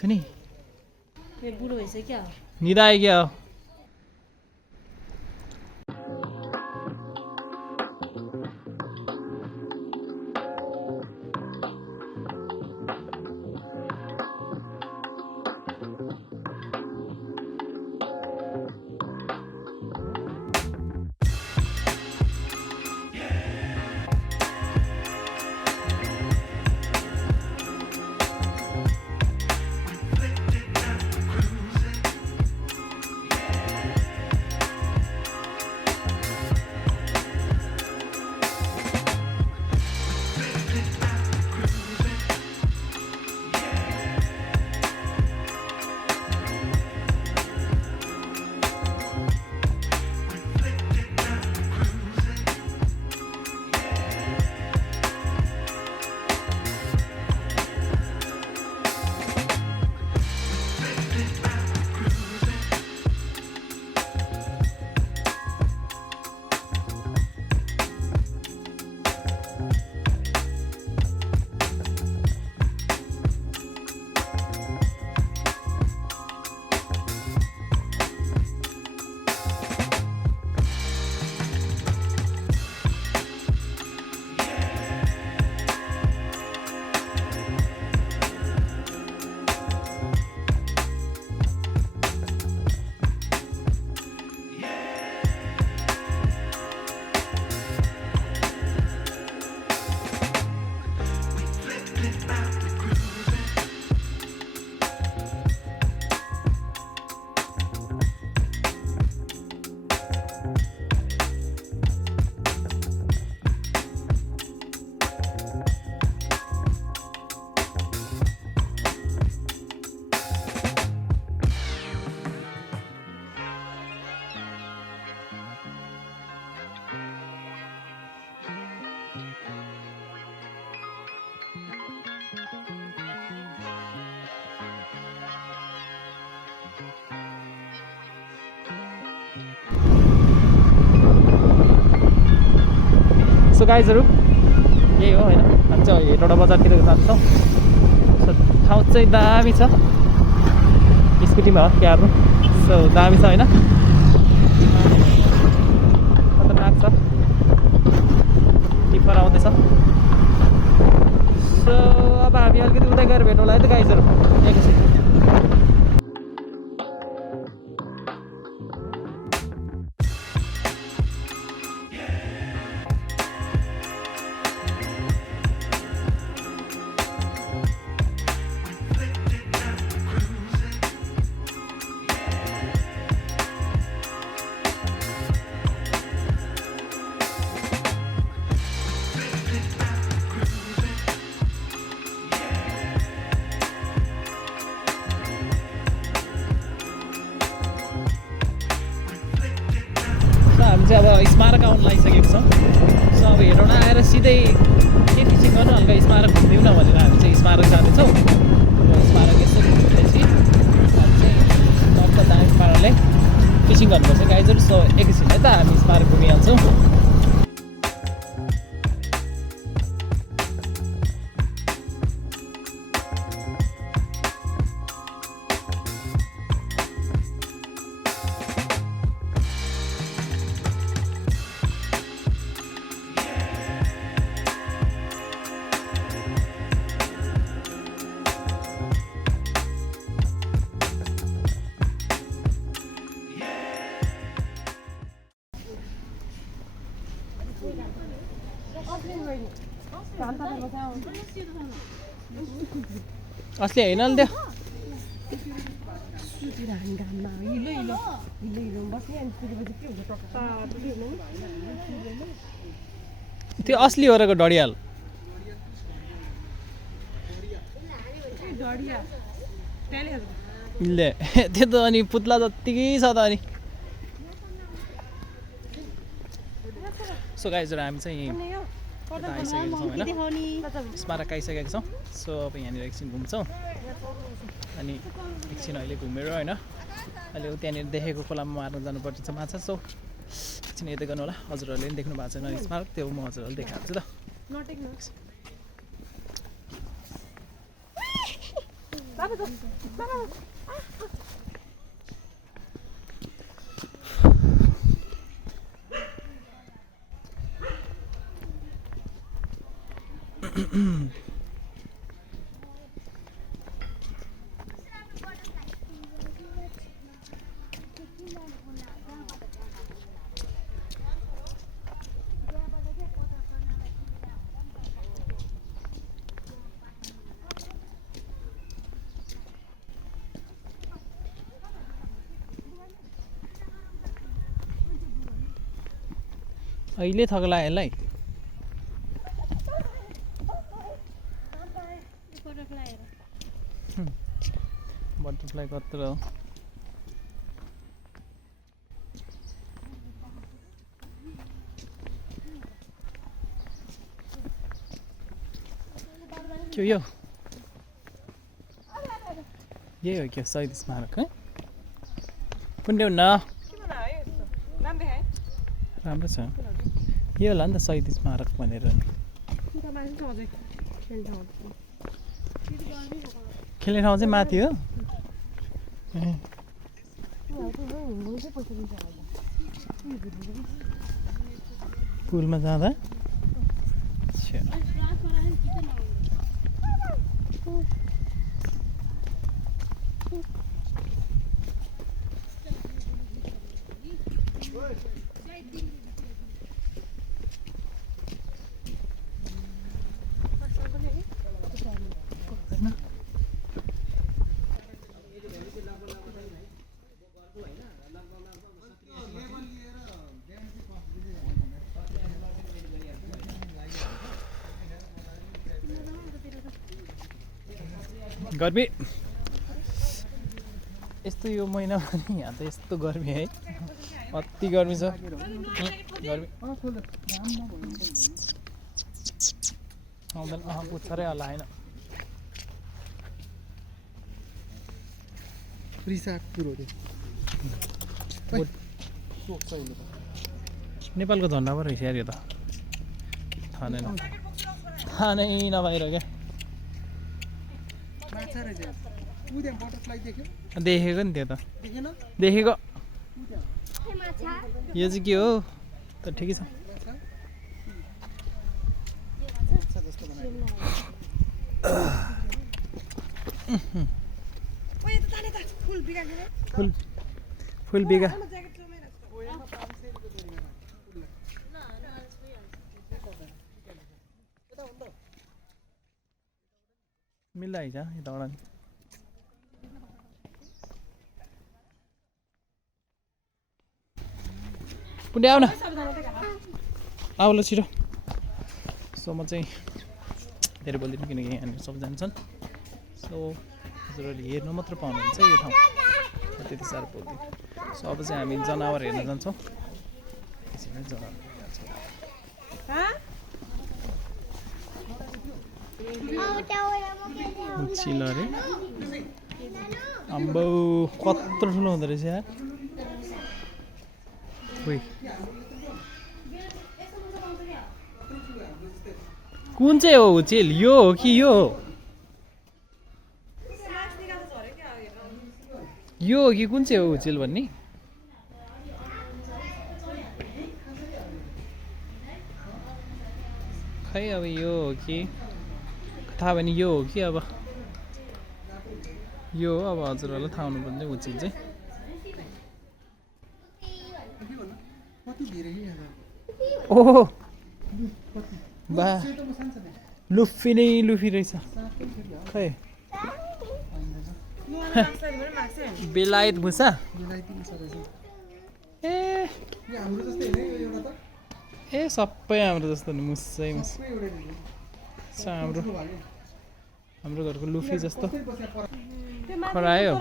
छ नि ये बुढो भइसक्यो क्या निदा आयो क्या हो सो गाइजहरू यही हो होइन हामी चाहिँ हेटौडा बजारतिर जान्छौँ सो ठाउँ चाहिँ दामी छ स्कुटीमा हो क्यार्नु सो दामी छ होइन खतरनाक छ टिप्पर आउँदैछ सो अब हामी अलिकति उतै गएर भेटौँला है त गाइजहरू एकैछिन अब स्मारक आउनु लागिसकेको छ सो अब हेटौडा आएर सिधै के फिसिङ गर्नु हल्का स्मारक घुम्यौँ न भनेर हामी चाहिँ स्मारक जाँदैछौँ स्मारक यसो घुमेपछि हामी चाहिँ अर्को दामी पाराले फिसिङ गर्नुपर्छ गाइजहरू सो एकैछिन है त हामी स्मारक घुमिहाल्छौँ असली होइन नि त्यो असली हो रहेको डडियाल ले त्यो त अनि पुत्ला जत्तिकै छ त अनि सो गाइजहरु हामी चाहिँ आइसकेको छौँ होइन स्मारक आइसकेको छौँ सो अब यहाँनिर एकछिन घुम्छौँ अनि एकछिन अहिले घुमेर होइन अहिले त्यहाँनिर देखेको खोलामा मार्न जानुपर्छ माछा सो एकछिन यतै गर्नु होला हजुरहरूले पनि देख्नु भएको छैन स्मारक त्यो म हजुरहरूले देखाएको छु त अहिले थक्ला यसलाई बटरफ्लाई कत्रो हो के यो यही हो क्या शहीद स्मारक है कुन न राम्रो छ यो होला नि त शहीद स्मारक भनेर खेल्ने ठाउँ चाहिँ माथि हो पुलमा जाँदा गर्मी यस्तो यो महिना पनि यहाँ त यस्तो गर्मी है अति गर्मी छ गर्मी आउँदैन पुच्छरै होला होइन नेपालको झन्डा पो रहेछ यार यो त थाहा नै नभएर क्या देखेको नि त्यो त देखेको यो चाहिँ के हो त ठिकै छ फुल बिगा मिल्दा है यताबाट पुण्य आऊ न आऊ ल छिटो सो म चाहिँ धेरै बोल्दिनँ किनकि यहाँनिर सबजना छन् सो हजुरहरूले हेर्नु मात्र पाउनुहुन्छ यो ठाउँ त्यति साह्रो बोल्दिनँ सो अब चाहिँ हामी जनावर हेर्न जान्छौँ त्यसैले जनावर चिल अरे अम्बो कत्रो ठुलो हुँदो रहेछ यार कुन चाहिँ हो चिल यो हो कि यो हो कि कुन चाहिँ हो चिल भन्ने खै अब यो हो कि थाहा भने यो हो कि अब यो हो अब हजुरहरूलाई थाहा हुनुपर्ने उचित चाहिँ ओहो बा लुफी नै लुफी रहेछ खै बेलायत भुसा ए सबै हाम्रो जस्तो नि मुसै मुस हाम्रो घरको लुफी जस्तो खरायो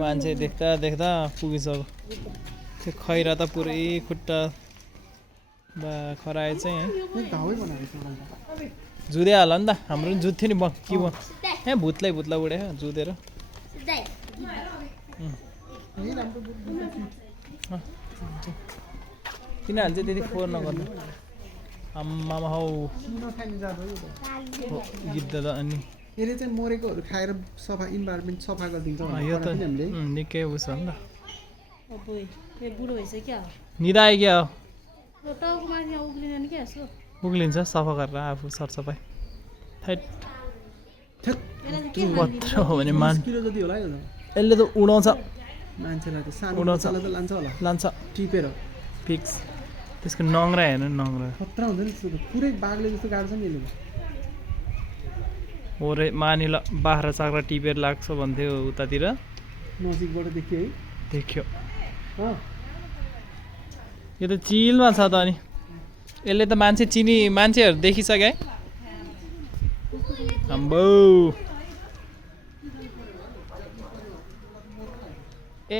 मान्छे देख्दा देख्दा पुगिसक्यो त्यो खैरा त पुरै खुट्टा बा खरायो चाहिँ जुधे हाल नि त हाम्रो पनि जुत्थ्यो नि के भयो ए भुत्ला उड्यो जुधेर तिनीहरूले चाहिँ त्यति फोहोर नगर्नु आम्मामा हौ गिद्ध त अनि यसले चाहिँ मरेकोहरू खाएर सफा इन्भाइरोमेन्ट सफा गरिदिन्छ यो त निकै उस हो नि त अब यो बुढो भइसक्यो निदाए क्या हो टाउको माथि उक्लिँदैन क्या यसो उक्लिन्छ सफा गरेर आफू सरसफाइ थैट यसलाई चाहिँ के कत्रो हो भने किलो जति होला यो यसले त उडाउँछ मान्छेलाई त सानो उडाउँछ। बच्चालाई त लान्छ होला लान्छ टिपेर फिक्स त्यसको नङ्ग्रा हेर्नु नङ्ग्रा खतरा हुन्छ नि त्यस्तो त पुरै बाघले जस्तो गाड्छ नि यसले होरे मानि ल बाख्रा चाख्रा टिपेर लाग्छ भन्थ्यो उतातिर नजिकबाट देखियो है देख्यो अँ यो त चिलमा छ त अनि यसले त मान्छेहरू देखिसक्यो है अम्बो ए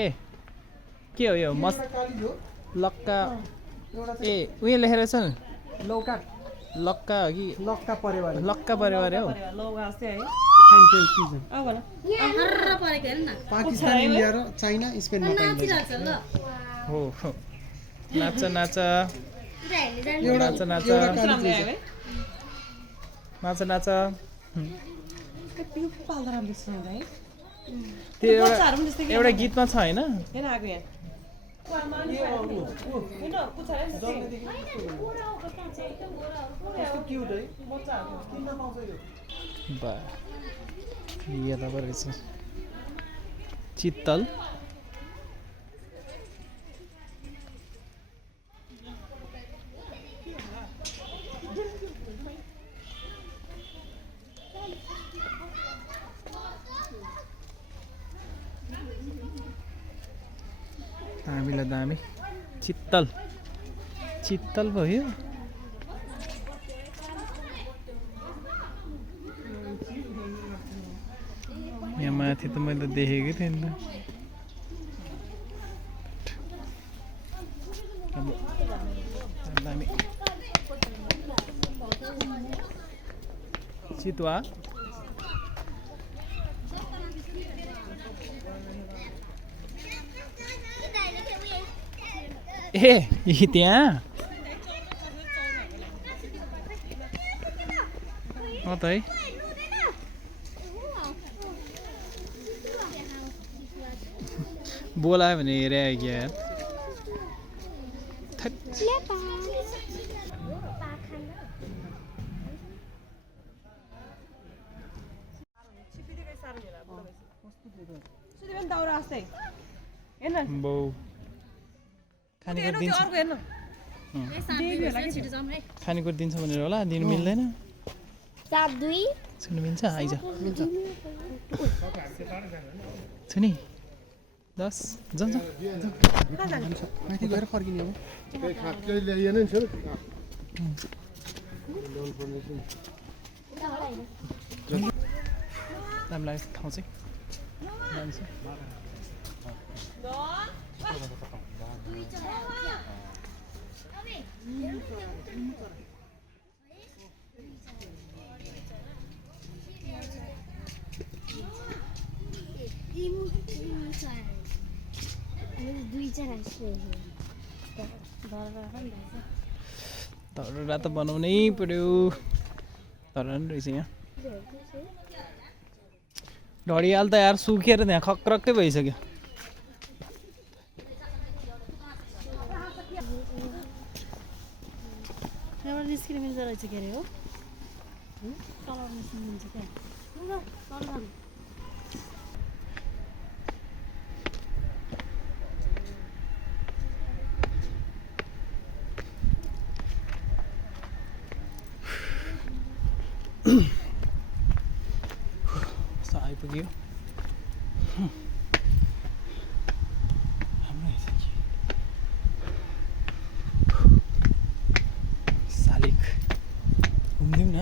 के हो यो मस लक्का ए उयो लेखेर छ नि लौका लक्का हो कि लक्का परेवार लक्का परिवार हो लौगा जस्तै है फ्यान्टेल पिजन अब भन हर्र परेको हेर्न न पाकिस्तान इन्डिया र चाइना स्पेनमा पाइन्छ नाचिरहेको छ ल हो नाच नाच एउटा नाच नाच एउटा काली चाहिँ छ। नाच नाच त्यो पाल्दा राम्रो छ है त्यो बच्चाहरू पनि त्यस्तै एउटा गीतमा छ होइन हेर आएको यहाँ होइन पुच्छर है कस्तो क्युट है किन्न पाउँछ यो बा यो त रहेछ चित्तल दामीलाई दामी चित्तल चित्तल भयो यहाँ माथि त मैले देखेकै थिएँ नि त दामी चितुवा ए यी त्यहाँ त है बोलायो भने हेरे क्या यार बौ खानेकुरा दिन्छ खानेकुरा दिन्छ भनेर होला दिनु मिल्दैन छुनु मिल्छ आइज छुनी 10 जान्छ माथि गएर फर्किने हो राम्रो लाग्यो ठाउँ चाहिँ जान्छ धरहरा त बनाउनै पर्यो धरहरा नि रहेछ यहाँ ढडियाल त यार सुकेर त्यहाँ खक्रक्कै भइसक्यो यहाँबाट निस्किने मिल्छ रहेछ के अरे हो तल निस्किनु मिल्छ क्या तल जानु आइपुग्यो सालिक घुम्दिउँ न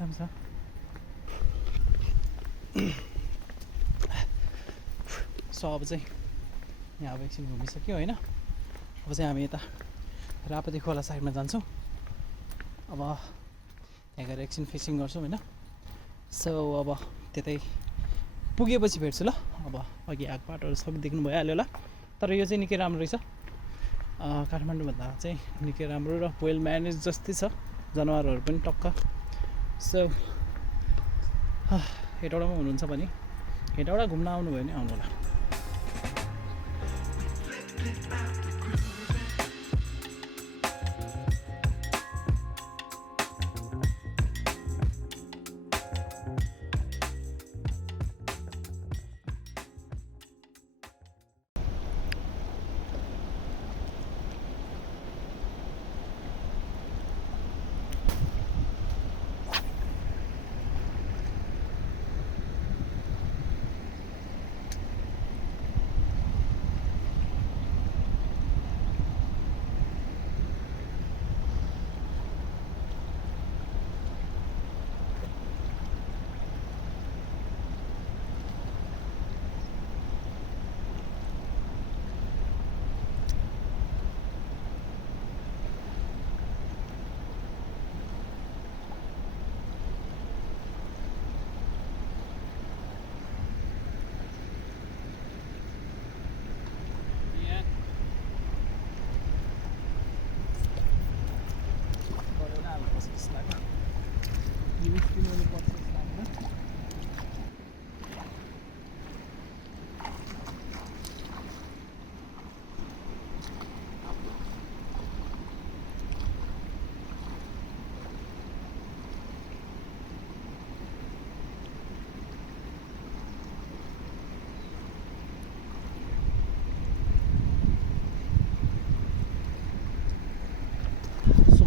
राम्रो छ अब चाहिँ यहाँ अब एकछिन घुमिसक्यो होइन अब चाहिँ हामी यता रापती खोला साइडमा जान्छौँ अब त्यहाँ गएर एकछिन फिसिङ गर्छौँ होइन। सो अब त्यतै पुगेपछि भेट्छु ल। अब अघि आएको बाटोहरू सबै देख्नु भइहाल्यो होला, तर यो चाहिँ निकै राम्रो रहेछ। काठमाडौँभन्दा चाहिँ निकै राम्रो र वेल म्यानेज जस्तै छ, जनावरहरू पनि टक्क। सो हेटौडामा हुनुहुन्छ भने हेटौडा घुम्न आउनुभयो भने आउनु होला।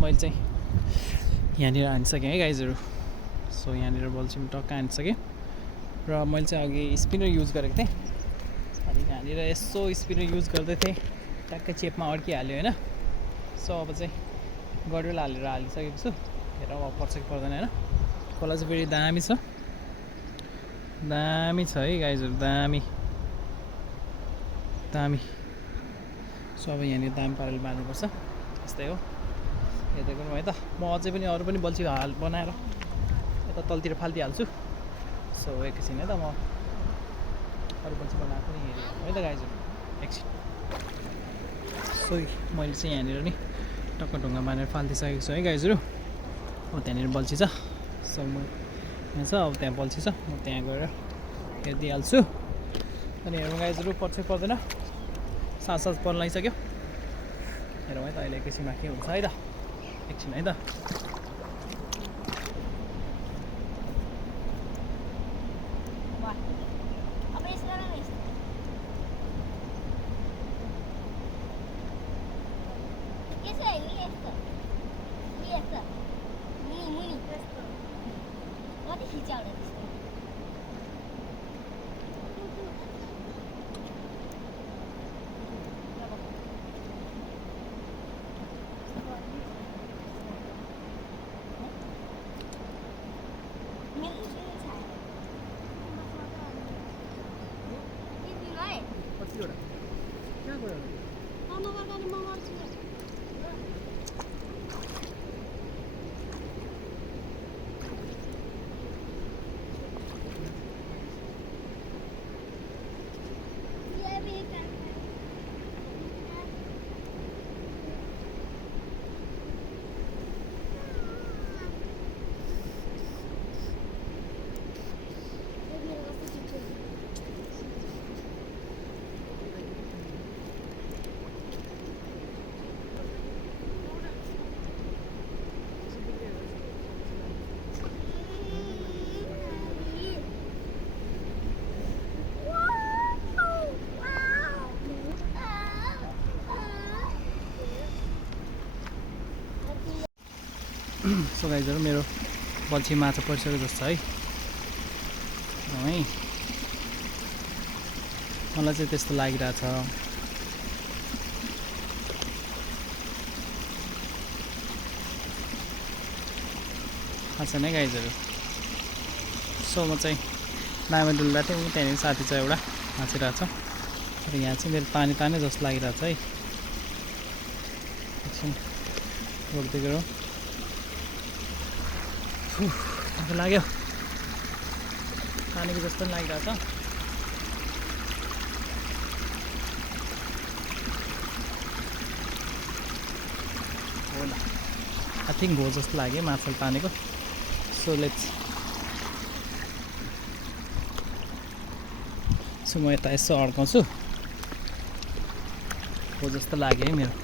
मैले चाहिँ यहाँनिर हानिसकेँ है गाइजहरू। सो यहाँनिर बल्छी टक्क हानिसकेँ र मैले चाहिँ अघि स्पिनर युज गरेको थिएँ। अनि यहाँनिर यसो स्पिनर युज गर्दै थिएँ, ट्याक्कै चेपमा अड्किहाल्यो होइन। सो अब चाहिँ गडुल हालिसकेको छु। हेर अब पर्छ कि पर्दैन होइन। खोला चाहिँ फेरि दामी छ, दामी छ है गाइजहरू, दामी दामी। सो अब यहाँनिर दामी पाराले बाँध्नुपर्छ, यस्तै हो। हेर्दै गर्नु है त। म अझै पनि अरू पनि बल्छी बनाएर यता तलतिर फालिदिइहाल्छु। सो एकैछिन है त, म अरू बल्छी बनाएको नि हेरेँ है त गाइजहरू, एकछिन। सो मैले चाहिँ यहाँनिर नि टक्क ढुङ्गा बाँधेर फालिदिइसकेको छु है गाइजहरू। अब त्यहाँनिर बल्छी छ। सो म यहाँ छ, अब त्यहाँ बल्छी छ, म त्यहाँ गएर हेरिदिइहाल्छु। अनि हेरौँ गाइजहरू पर्छ पर्दैन। साथ पर्न लागिसक्यो। हेरौँ है त अहिले एकैछिनमा के हुन्छ है त, एकछिन है त। सो गाइजहरू मेरो बल्छी माछा परिसकेको जस्तो है। मलाई चाहिँ त्यस्तो लागिरहेछ। थाहा छैन है गाइजहरू। सो म चाहिँ नामे डुल्दा थिएँ, त्यहाँनिर साथी छ एउटा हाँसिरहेछ। र यहाँ चाहिँ मेरो पानी तानै जस्तो लागिरहेछ है। एकछिन रोक्दै गरौँ। आगो लाग्यो पानीको जस्तो पनि लागिरहेछ होला आई थिङ्क हो जस्तो लाग्यो माछाले तानेको सो लेट्स सो म यता यसो अड्काउँछु हो जस्तो लाग्यो है मेरो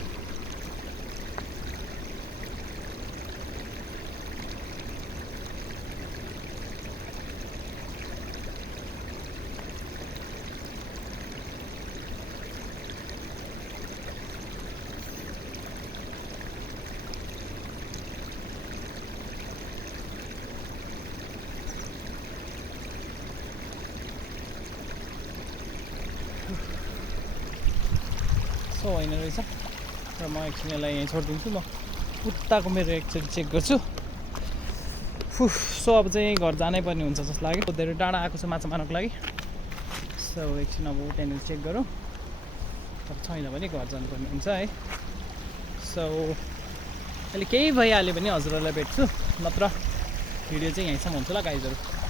सो होइन रहेछ र म एकछिन यसलाई यहीँ छोडिदिन्छु म उताको मेरो एकचोटि चेक गर्छु सो अब चाहिँ घर जानै पर्ने हुन्छ जस्तो लाग्यो धेरै टाढा आएको छु माछा मार्नको लागि सो एकछिन अब त्यहाँनिर चेक गरौँ तर छैन भने घर जानुपर्ने हुन्छ है सो अहिले केही भइहाल्यो भने हजुरहरूलाई भेट्छु नत्र भिडियो चाहिँ यहीँसम्म हुन्छ ल गाइजहरू